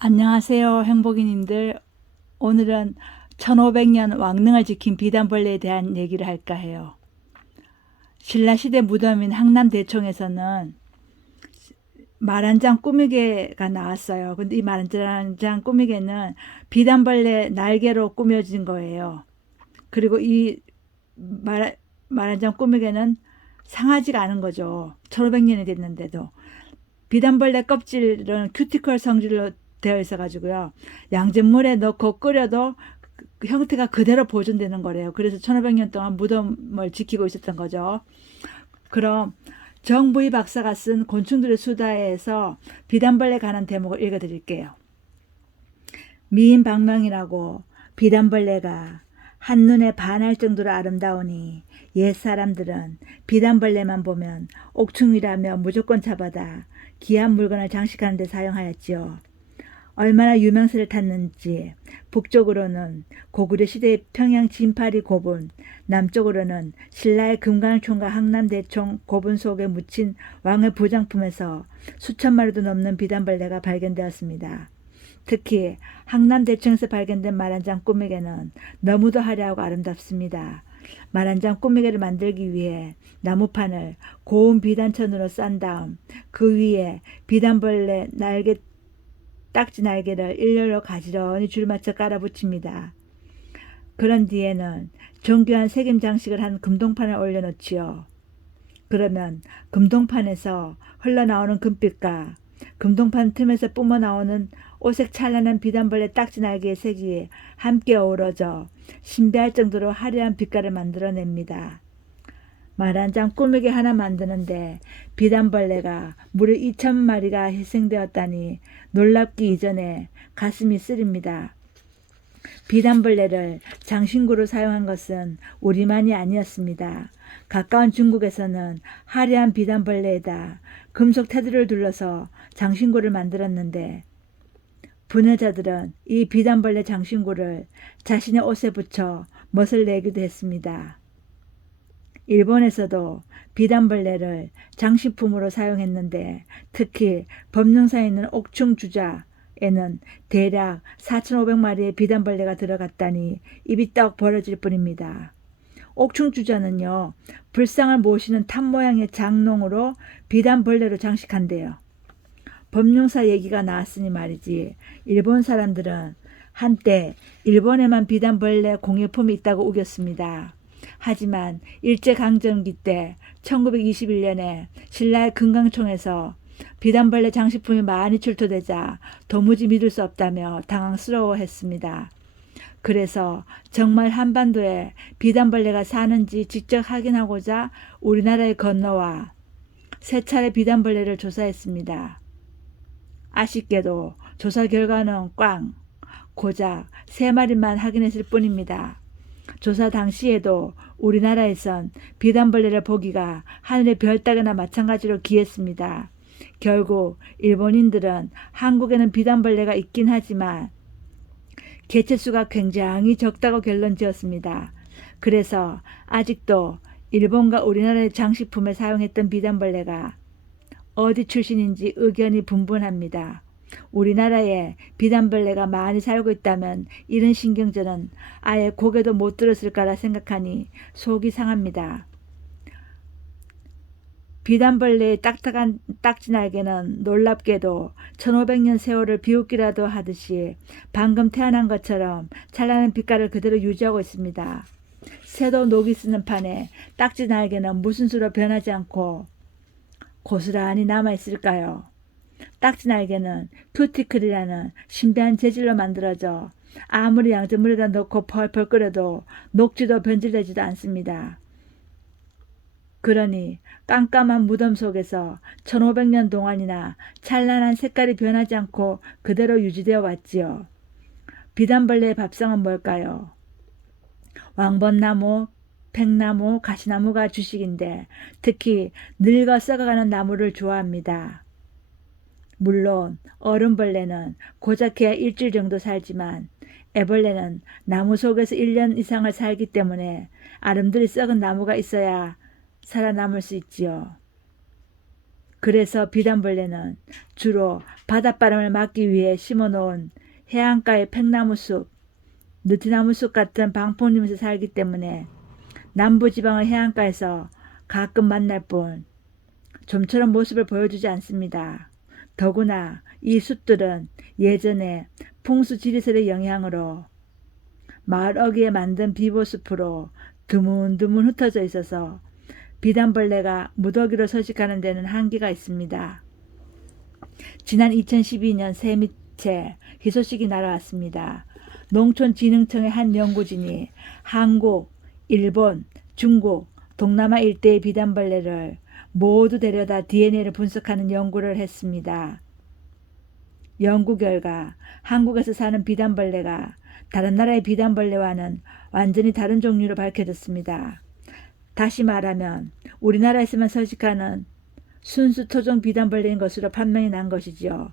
안녕하세요, 행복이님들. 오늘은 1500년 왕릉을 지킨 비단벌레에 대한 얘기를 할까 해요. 신라시대 무덤인 항남대총에서는 말한장 꾸미개가 나왔어요. 근데 이 말한장 꾸미개는 비단벌레 날개로 꾸며진 거예요. 그리고 이 말한장 꾸미개는 상하지가 않은 거죠. 1500년이 됐는데도. 비단벌레 껍질은 큐티클 성질로 되어 있어 가지고요. 양잿물에 넣고 끓여도 그 형태가 그대로 보존되는 거래요. 그래서 1500년 동안 무덤을 지키고 있었던 거죠. 그럼 정부희 박사가 쓴 곤충들의 수다에서 비단벌레 관한 대목을 읽어드릴게요. 미인방망이라고 비단벌레가 한눈에 반할 정도로 아름다우니 옛 사람들은 비단벌레만 보면 옥충이라며 무조건 잡아다 귀한 물건을 장식하는 데 사용하였지요. 얼마나 유명세를 탔는지 북쪽으로는 고구려 시대의 평양 진파리 고분, 남쪽으로는 신라의 금강총과 항남대총 고분 속에 묻힌 왕의 부장품에서 수천 마리도 넘는 비단벌레가 발견되었습니다. 특히 항남대청에서 발견된 말한장 꾸미개는 너무도 화려하고 아름답습니다. 말한장 꾸미개를 만들기 위해 나무판을 고운 비단천으로 싼 다음 그 위에 비단벌레 날개 딱지 날개를 일렬로 가지런히 줄 맞춰 깔아붙입니다. 그런 뒤에는 정교한 색임 장식을 한 금동판을 올려놓지요. 그러면 금동판에서 흘러나오는 금빛과 금동판 틈에서 뿜어나오는 오색 찬란한 비단벌레 딱지 날개의 색이 함께 어우러져 신비할 정도로 화려한 빛깔을 만들어냅니다. 말 한 장 꾸미개 하나 만드는데 비단벌레가 무려 2000마리가 희생되었다니 놀랍기 이전에 가슴이 쓰립니다. 비단벌레를 장신구로 사용한 것은 우리만이 아니었습니다. 가까운 중국에서는 화려한 비단벌레에다 금속 테두리를 둘러서 장신구를 만들었는데 부녀자들은 이 비단벌레 장신구를 자신의 옷에 붙여 멋을 내기도 했습니다. 일본에서도 비단벌레를 장식품으로 사용했는데 특히 법륜사에 있는 옥충주자에는 대략 4,500마리의 비단벌레가 들어갔다니 입이 떡 벌어질 뿐입니다. 옥충주자는요, 불상을 모시는 탑 모양의 장롱으로 비단벌레로 장식한대요. 법륜사 얘기가 나왔으니 말이지, 일본 사람들은 한때 일본에만 비단벌레 공예품이 있다고 우겼습니다. 하지만 일제강점기 때 1921년에 신라의 금강총에서 비단벌레 장식품이 많이 출토되자 도무지 믿을 수 없다며 당황스러워했습니다. 그래서 정말 한반도에 비단벌레가 사는지 직접 확인하고자 우리나라에 건너와 세 차례 비단벌레를 조사했습니다. 아쉽게도 조사 결과는 꽝, 고작 3마리만 확인했을 뿐입니다. 조사 당시에도 우리나라에선 비단벌레를 보기가 하늘의 별 따기나 마찬가지로 귀했습니다. 결국 일본인들은 한국에는 비단벌레가 있긴 하지만 개체수가 굉장히 적다고 결론 지었습니다. 그래서 아직도 일본과 우리나라의 장식품에 사용했던 비단벌레가 어디 출신인지 의견이 분분합니다. 우리나라에 비단벌레가 많이 살고 있다면 이런 신경전은 아예 고개도 못 들었을 거라 생각하니 속이 상합니다. 비단벌레의 딱딱한 딱지날개는 놀랍게도 1500년 세월을 비웃기라도 하듯이 방금 태어난 것처럼 찬란한 빛깔을 그대로 유지하고 있습니다. 새도 녹이 쓰는 판에 딱지날개는 무슨 수로 변하지 않고 고스란히 남아있을까요? 딱지날개는 큐티클이라는 신비한 재질로 만들어져 아무리 양잿물에다 넣고 펄펄 끓여도 녹지도 변질되지도 않습니다. 그러니 깜깜한 무덤 속에서 1500년 동안이나 찬란한 색깔이 변하지 않고 그대로 유지되어 왔지요. 비단벌레의 밥상은 뭘까요? 왕벚나무, 팽나무, 가시나무가 주식인데 특히 늙어 썩어가는 나무를 좋아합니다. 물론 어른벌레는 고작해야 일주일 정도 살지만 애벌레는 나무 속에서 1년 이상을 살기 때문에 아름드리 썩은 나무가 있어야 살아남을 수 있지요. 그래서 비단벌레는 주로 바닷바람을 막기 위해 심어놓은 해안가의 팽나무숲, 느티나무숲 같은 방포림에서 살기 때문에 남부지방의 해안가에서 가끔 만날 뿐 좀처럼 모습을 보여주지 않습니다. 더구나 이 숲들은 예전에 풍수지리설의 영향으로 마을 어귀에 만든 비보숲으로 드문드문 흩어져 있어서 비단벌레가 무더기로 서식하는 데는 한계가 있습니다. 지난 2012년 새밑에 희소식이 날아왔습니다. 농촌진흥청의 한 연구진이 한국, 일본, 중국, 동남아 일대의 비단벌레를 모두 데려다 DNA를 분석하는 연구를 했습니다. 연구 결과 한국에서 사는 비단벌레가 다른 나라의 비단벌레와는 완전히 다른 종류로 밝혀졌습니다. 다시 말하면 우리나라에서만 서식하는 순수 토종 비단벌레인 것으로 판명이 난 것이지요.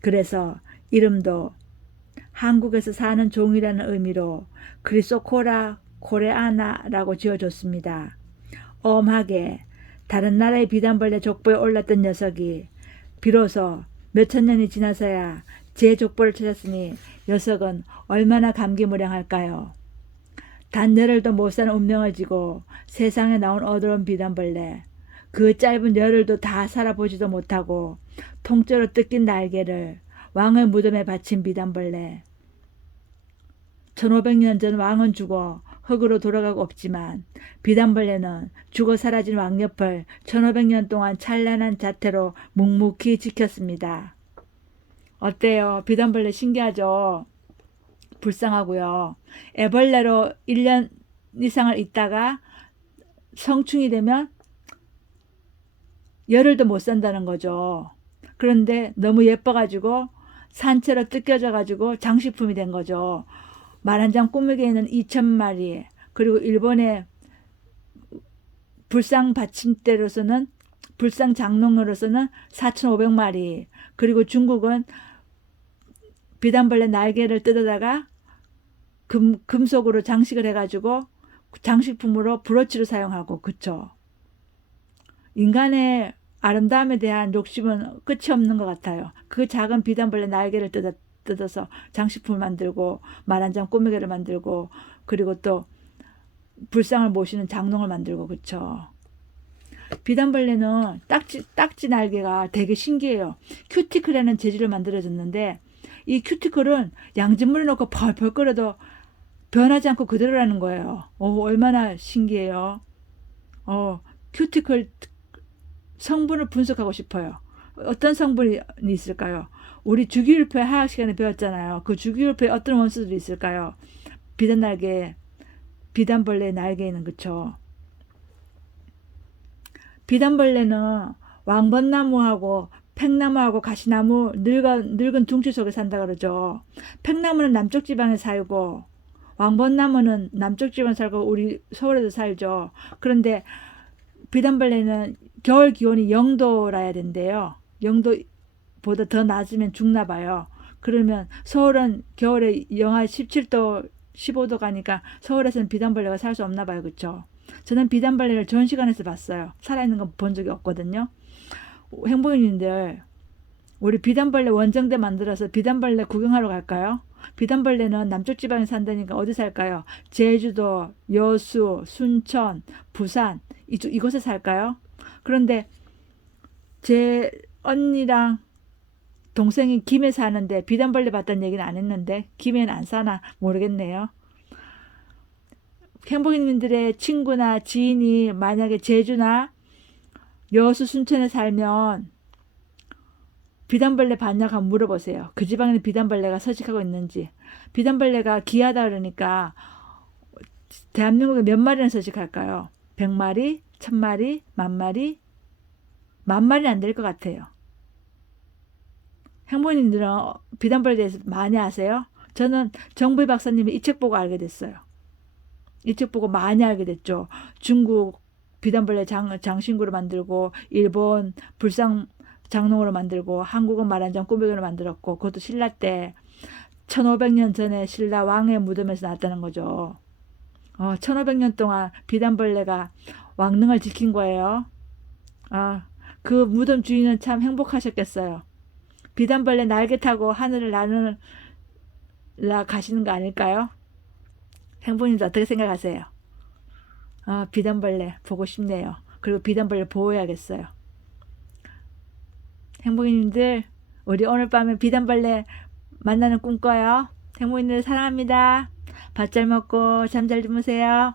그래서 이름도 한국에서 사는 종이라는 의미로 크리소코라 코레아나라고 지어줬습니다. 엄하게 다른 나라의 비단벌레 족보에 올랐던 녀석이 비로소 몇천 년이 지나서야 제 족보를 찾았으니 녀석은 얼마나 감기무량할까요? 단 열흘도 못 사는 운명을 지고 세상에 나온 어두운 비단벌레, 그 짧은 열흘도 다 살아보지도 못하고 통째로 뜯긴 날개를 왕의 무덤에 바친 비단벌레. 1500년 전 왕은 죽어 흙으로 돌아가고 없지만 비단벌레는 죽어 사라진 왕옆을 1500년 동안 찬란한 자태로 묵묵히 지켰습니다. 어때요? 비단벌레 신기하죠? 불쌍하고요. 애벌레로 1년 이상을 있다가 성충이 되면 열흘도 못 산다는 거죠. 그런데 너무 예뻐가지고 산채로 뜯겨져가지고 장식품이 된 거죠. 말 한 장 꾸미기에는 2,000마리, 그리고 일본의 불상 받침대로서는 불상 장롱으로서는 4,500마리, 그리고 중국은 비단벌레 날개를 뜯어다가 금속으로 장식을 해가지고 장식품으로 브로치로 사용하고, 그쵸? 인간의 아름다움에 대한 욕심은 끝이 없는 것 같아요. 그 작은 비단벌레 날개를 뜯어서 장식품을 만들고 말 한 장 꾸미개를 만들고, 그리고 또 불상을 모시는 장롱을 만들고, 그쵸? 비단벌레는 딱지 날개가 되게 신기해요. 큐티클이라는 재질을 만들어졌는데 이 큐티클은 양진물에 넣고 펄펄 끓여도 변하지 않고 그대로라는 거예요. 얼마나 신기해요. 큐티클 성분을 분석하고 싶어요. 어떤 성분이 있을까요? 우리 주기율표 화학 시간에 배웠잖아요. 그 주기율표에 어떤 원소들이 있을까요? 비단벌레 날개에는, 그쵸? 비단벌레는 왕벚나무하고 팽나무하고 가시나무 늙은 둥지 속에 산다 그러죠. 팽나무는 남쪽 지방에 살고 왕벚나무는 남쪽 지방에 살고 우리 서울에도 살죠. 그런데 비단벌레는 겨울 기온이 0도라야 된대요. 0도보다 더 낮으면 죽나 봐요. 그러면 서울은 겨울에 영하 17도 15도 가니까 서울에서는 비단벌레가 살 수 없나 봐요. 그쵸? 저는 비단벌레를 전시관에서 봤어요. 살아있는 건 본 적이 없거든요. 행복인들, 우리 비단벌레 원정대 만들어서 비단벌레 구경하러 갈까요? 비단벌레는 남쪽 지방에 산다니까 어디 살까요? 제주도, 여수, 순천, 부산 이곳에 살까요? 그런데 제 언니랑 동생이 김해 사는데 비단벌레 봤다는 얘기는 안 했는데 김해는 안 사나 모르겠네요. 행복인들의 친구나 지인이 만약에 제주나 여수, 순천에 살면 비단벌레 봤냐고 한번 물어보세요. 그 지방에는 비단벌레가 서식하고 있는지. 비단벌레가 귀하다 그러니까 대한민국에 몇 마리나 서식할까요? 100마리? 1000마리? 만마리? 만마리는 안 될 것 같아요. 행복인들은 비단벌레에 대해서 많이 아세요? 저는 정부의 박사님이 이 책 보고 알게 됐어요. 이 책 보고 많이 알게 됐죠. 중국 비단벌레 장신구로 만들고, 일본 불상 장롱으로 만들고, 한국은 말 한 장 꾸미기로 만들었고, 그것도 신라 때 1500년 전에 신라 왕의 무덤에서 나왔다는 거죠. 1500년 동안 비단벌레가 왕릉을 지킨 거예요. 그 무덤 주인은 참 행복하셨겠어요. 비단벌레 날개 타고 하늘을 나누라 가시는 거 아닐까요? 행복님도 어떻게 생각하세요? 아, 비단벌레 보고 싶네요. 그리고 비단벌레 보호해야겠어요. 행복님들, 우리 오늘 밤에 비단벌레 만나는 꿈 꿔요. 행복님들 사랑합니다. 밥 잘 먹고 잠 잘 주무세요.